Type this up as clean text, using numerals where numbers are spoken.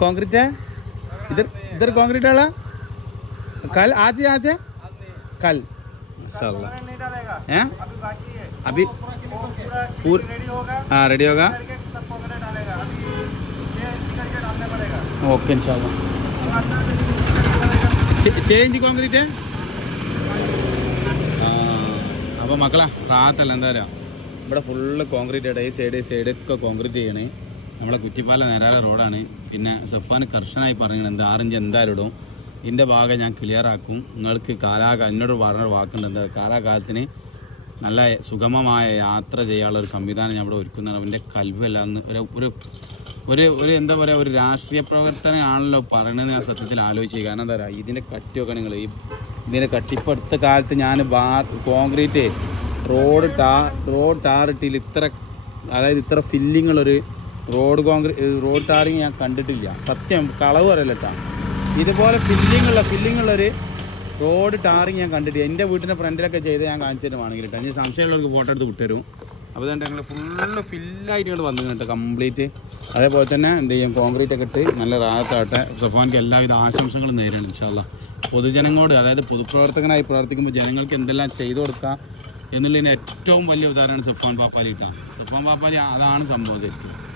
concrete है इधर इधर कंक्रीट डाला कल आज ही आज है कल माशाल्लाह हैं अभी पूरा हाँ रेडी होगा ओके इंशाल्लाह ചേഞ്ച് കോൺക്രീറ്റ് അപ്പോൾ മക്കളെ റാത്തല്ല എന്താ പറയുക ഇവിടെ ഫുള്ള് കോൺക്രീറ്റ് ആയിട്ട് ഈ സൈഡൊക്കെ കോൺക്രീറ്റ് ചെയ്യണേ നമ്മളെ കുറ്റിപ്പാല നേരാല റോഡാണ് പിന്നെ സഫാൻ കർശനമായി പറയുന്നത് 6 ഇഞ്ച് എന്തായാലും ഇടും ഇതിൻ്റെ ഭാഗം ഞാൻ ക്ലിയർ ആക്കും നിങ്ങൾക്ക് എന്നോട് പറഞ്ഞൊരു വാക്കുണ്ട് എന്താ കാലാകാലത്തിന് നല്ല സുഗമമായ യാത്ര ചെയ്യാനുള്ള ഒരു സംവിധാനം ഞാൻ ഇവിടെ ഒരുക്കുന്നതാണ് അവൻ്റെ കൽവെല്ലാം ഒരു എന്താ പറയുക ഒരു രാഷ്ട്രീയ പ്രവർത്തനമാണല്ലോ പറയണതെന്ന് ഞാൻ സത്യത്തിൽ ആലോചിച്ചു കാരണം എന്താ പറയുക ഇതിൻ്റെ കട്ടിയൊക്കെ നിങ്ങൾ ഇതിൻ്റെ കട്ടി ഇപ്പോൾ അടുത്ത കാലത്ത് ഞാൻ കോൺക്രീറ്റ് റോഡ് ടാറിട്ടിൽ ഇത്ര ഫില്ലിങ്ങുള്ളൊരു റോഡ് ടാറിങ് ഞാൻ കണ്ടിട്ടില്ല സത്യം കളവ് പറയല്ല കേട്ടോ ഇതുപോലെ ഫില്ലിങ്ങുള്ളൊരു റോഡ് ടാറിങ് ഞാൻ കണ്ടിട്ടില്ല എൻ്റെ വീട്ടിൻ്റെ ഫ്രണ്ടിലൊക്കെ ചെയ്ത് ഞാൻ കാണിച്ചു തരുവാണെങ്കിൽ കേട്ടോ ഇനി സംശയമുള്ളവർക്ക് ഫോട്ടോ എടുത്ത് വിട്ടുതരും അപ്പോൾ തന്നെ ഞങ്ങൾ ഫുള്ള് ഫില്ലായിട്ട് ഇങ്ങോട്ട് വന്നു കേട്ടോ കംപ്ലീറ്റ് അതേപോലെ തന്നെ എന്ത് ചെയ്യും കോൺക്രീറ്റ് ഒക്കെ ഇട്ട് നല്ല റാഹത്താവട്ടെ സഫാൻക്ക് എല്ലാവിധ ആശംസകളും നേരിടും ഇൻഷാല്ലാ പൊതുജനങ്ങളോട് അതായത് പൊതുപ്രവർത്തകനായി പ്രവർത്തിക്കുമ്പോൾ ജനങ്ങൾക്ക് എന്തെല്ലാം ചെയ്തു കൊടുക്കുക എന്നുള്ളതിന് ഏറ്റവും വലിയ ഉദാഹരണമാണ് സഫാൻ പാപ്പാലി കേട്ടോ സഫാൻ പാപ്പാലി അതാണ് സംഭവം ശരിക്കും